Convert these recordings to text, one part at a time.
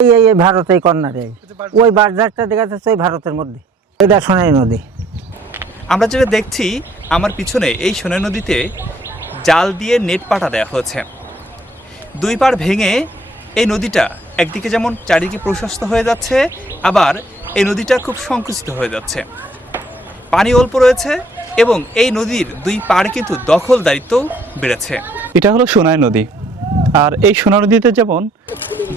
এই ভারতে কর্নারে ওই বাজারটা দেখা যাচ্ছে ওই ভারতের মধ্যে, এটা সোনাই নদী। আমরা যেটা দেখছি আমার পিছনে, এই সোনাই নদীতে জাল দিয়ে নেট পাটা দেওয়া হয়েছে। দুই পাড় ভেঙে এই নদীটা একদিকে যেমন চারিদিকে প্রশস্ত হয়ে যাচ্ছে, আবার এই নদীটা খুব সংকুচিত হয়ে যাচ্ছে। পানি অল্প রয়েছে এবং এই নদীর দুই পাড় কিন্তু দখলদারিত্বও বেড়েছে। এটা হলো সোনাই নদী, আর এই সোনাই নদীতে যেমন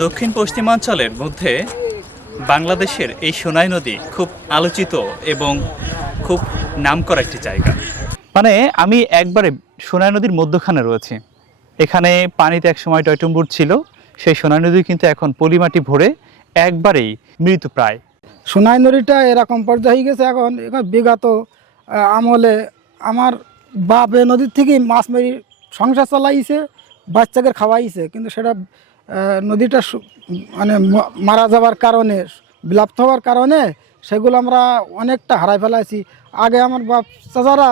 দক্ষিণ পশ্চিমাঞ্চলের মধ্যে বাংলাদেশের এই সোনাই নদী খুব আলোচিত এবং খুব নামকরা একটি জায়গা। মানে আমি একবারে সোনাই নদীর মধ্যখানে রয়েছি। এখানে পানিতে এক সময় টয়টম্বুর ছিল, সেই সোনাই নদী কিন্তু এখন পলিমাটি ভরে একবারেই মৃত প্রায়। সোনাই নদীটা এরকম পর্যায়ে হয়ে গেছে এখন বিগত আমলে আমার বাপ এ নদীর থেকেই মাছ মেরি সংসার চালাইছে, বাচ্চাকে খাওয়াইছে, কিন্তু সেটা নদীটা মানে মারা যাওয়ার কারণে, বিলুপ্ত হওয়ার কারণে সেগুলো আমরা অনেকটা হারাই ফেলাইছি। আগে আমার বাপ চাচারা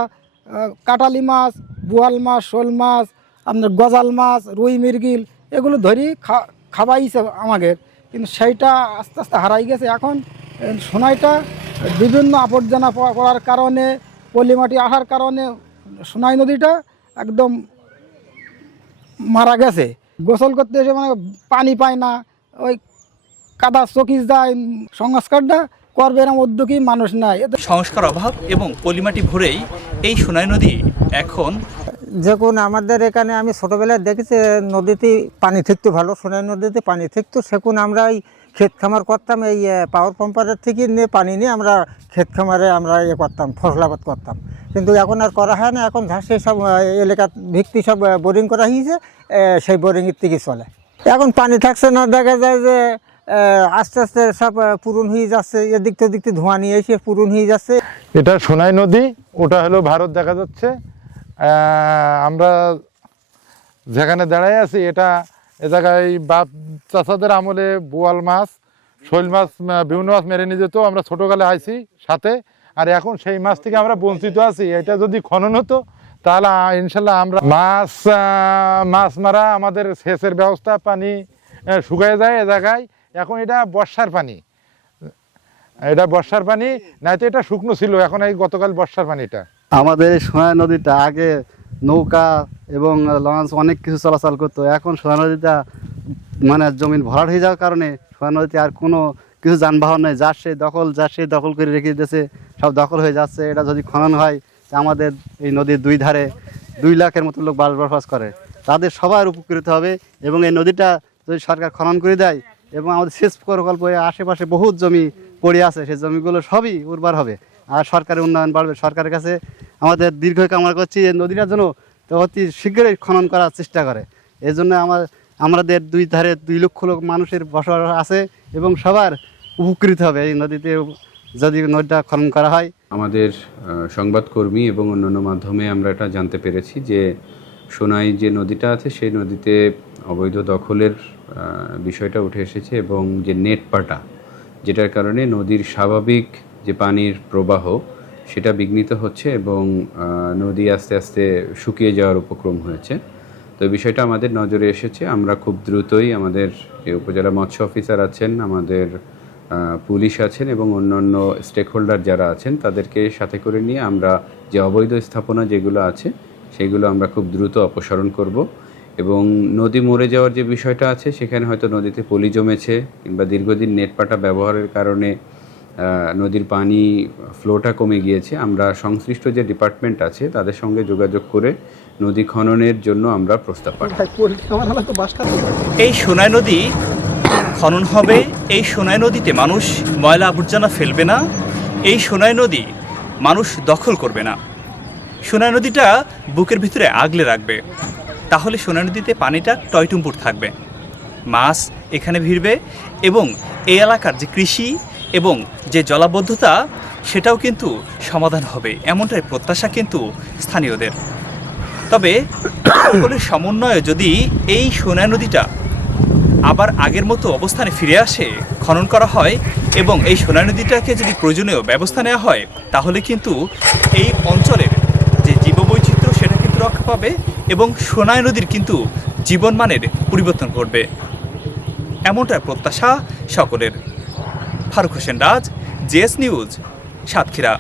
কাটালি মাছ, বোয়াল মাছ, শোল মাছ, আপনার গজাল মাছ, রুই মৃগেল এগুলো ধরি খাওয়াইছে আমাদের, কিন্তু সেইটা আস্তে আস্তে হারাই গেছে। এখন সোনাইটা বিভিন্ন আবর্জনা পড়ার কারণে, পলিমাটি আসার কারণে সোনাই নদীটা একদম মারা গেছে। গোসল করতে এসে মানে পানি পায় না, ওই কাদা চকিস যায়, সংস্কারটা করবে এরকম উদ্যোগী মানুষ নাই। সংস্কার অভাব এবং পলিমাটি ভরেই এই সোনাই নদী এখন যখন আমাদের এখানে আমি ছোটোবেলায় দেখেছি নদীতে পানি থাকতো, ভালো সোনাই নদীতে পানি থাকতো, সেখন আমরা এই ক্ষেত খামার করতাম, এই পাওয়ার পাম্পারের থেকে নিয়ে পানি নিয়ে আমরা ক্ষেত খামারে আমরা করতাম, ফসলাবাদ করতাম। কিন্তু এখন আর করা হয় না, এখন ঘাসে সব এলাকার ভিত্তি সব বোরিং করা হয়েছে, সেই বোরিংয়ের থেকে চলে। এখন পানি থাকছে না, দেখা যায় যে আস্তে আস্তে সব পূরণ হয়ে যাচ্ছে, এদিক থেকে ধোঁয়া নিয়ে এসে পূরণ হয়ে যাচ্ছে। এটা সোনাই নদী, ওটা হলো ভারত দেখা যাচ্ছে। আমরা যেখানে দাঁড়াই আছি এটা এ জায়গায় বাপ চাচাদের আমলে বোয়াল মাছ, শৈল মাছ, বিভিন্ন মাছ মেরে নিয়ে যেত, আমরা ছোটোকালে আইছি সাথে। আর এখন সেই মাছ থেকে আমরা বঞ্চিত আছি। এটা যদি খনন হতো তাহলে ইনশাল্লাহ আমরা মাছ মারা, আমাদের সেচের ব্যবস্থা, পানি শুকিয়ে যায় এ জায়গায়। এখন এটা বর্ষার পানি, এটা বর্ষার পানি, নয়তো এটা শুকনো ছিল, এখন এই গতকাল বর্ষার পানি। এটা আমাদের এই সোনাই নদীটা আগে নৌকা এবং লঞ্চ অনেক কিছু চলাচল করতো, এখন সোনাই নদীটা মানে জমিন ভরাট হয়ে যাওয়ার কারণে সোনাই নদীতে আর কোনো কিছু যানবাহন নেই। যার সেই দখল করে রেখে দিতেছে, সব দখল হয়ে যাচ্ছে। এটা যদি খনন হয়, আমাদের এই নদীর দুই ধারে 2 লাখের মতো লোক বসবাস করে, তাদের সবার উপকৃত হবে। এবং এই নদীটা যদি সরকার খনন করে দেয় এবং আমাদের সেচ প্রকল্প আশেপাশে বহুত জমি পড়ে আছে, সেই জমিগুলো সবই উর্বর হবে আর সরকারের উন্নয়ন বাড়বে। সরকারের কাছে আমাদের দীর্ঘ কামনা করছি এই নদীটার জন্য তো অতি শীঘ্রই খনন করার চেষ্টা করে। এই জন্য আমাদের দুই ধারে 2 লক্ষ লোক মানুষের বসবাস আছে এবং সবার উপকৃত হবে এই নদীতে যদি নদীটা খনন করা হয়। আমাদের সংবাদকর্মী এবং অন্যান্য মাধ্যমে আমরা এটা জানতে পেরেছি যে সোনাই যে নদীটা আছে সেই নদীতে অবৈধ দখলের বিষয়টা উঠে এসেছে এবং যে নেট পাটা, যেটার কারণে নদীর স্বাভাবিক যে পানির প্রবাহ সেটা বিঘ্নিত হচ্ছে এবং নদী আস্তে আস্তে শুকিয়ে যাওয়ার উপক্রম হয়েছে। তো এই বিষয়টা আমাদের নজরে এসেছে। আমরা খুব দ্রুতই আমাদের যে উপজেলা মৎস্য অফিসার আছেন, আমাদের পুলিশ আছেন এবং অন্যান্য স্টেক হোল্ডার যারা আছেন তাদেরকে সাথে করে নিয়ে আমরা যে অবৈধ স্থাপনা যেগুলো আছে সেগুলো আমরা খুব দ্রুত অপসারণ করব। এবং নদী মরে যাওয়ার যে বিষয়টা আছে, সেখানে হয়তো নদীতে পলি জমেছে কিংবা দীর্ঘদিন নেট পাটা ব্যবহারের কারণে নদীর পানি ফ্লোটা কমে গিয়েছে। আমরা সংশ্লিষ্ট যে ডিপার্টমেন্ট আছে তাদের সঙ্গে যোগাযোগ করে নদী খননের জন্য আমরা প্রস্তাব পাঠাই। এই সোনাই নদী খনন হবে, এই সোনাই নদীতে মানুষ ময়লা আবর্জনা ফেলবে না, এই সোনাই নদী মানুষ দখল করবে না, সোনাই নদীটা বুকের ভিতরে আগলে রাখবে। তাহলে সোনাই নদীতে পানিটা টয়টুম্পুর থাকবে, মাছ এখানে ভিড়বে এবং এই এলাকার যে কৃষি এবং যে জলাবদ্ধতা সেটাও কিন্তু সমাধান হবে, এমনটাই প্রত্যাশা কিন্তু স্থানীয়দের। তবে সকলের সমন্বয়ে যদি এই সোনাই নদীটা আবার আগের মতো অবস্থানে ফিরে আসে, খনন করা হয় এবং এই সোনাই নদীটাকে যদি প্রয়োজনীয় ব্যবস্থা নেওয়া হয়, তাহলে কিন্তু এই অঞ্চলের যে জীববৈচিত্র্য সেটা কিন্তু রক্ষা পাবে এবং সোনাই নদীর কিন্তু জীবনমানের পরিবর্তন ঘটবে। এমনটাই প্রত্যাশা সকলের। ফারুক হোসেন রাজ, জেএস নিউজ, সাতক্ষীরা।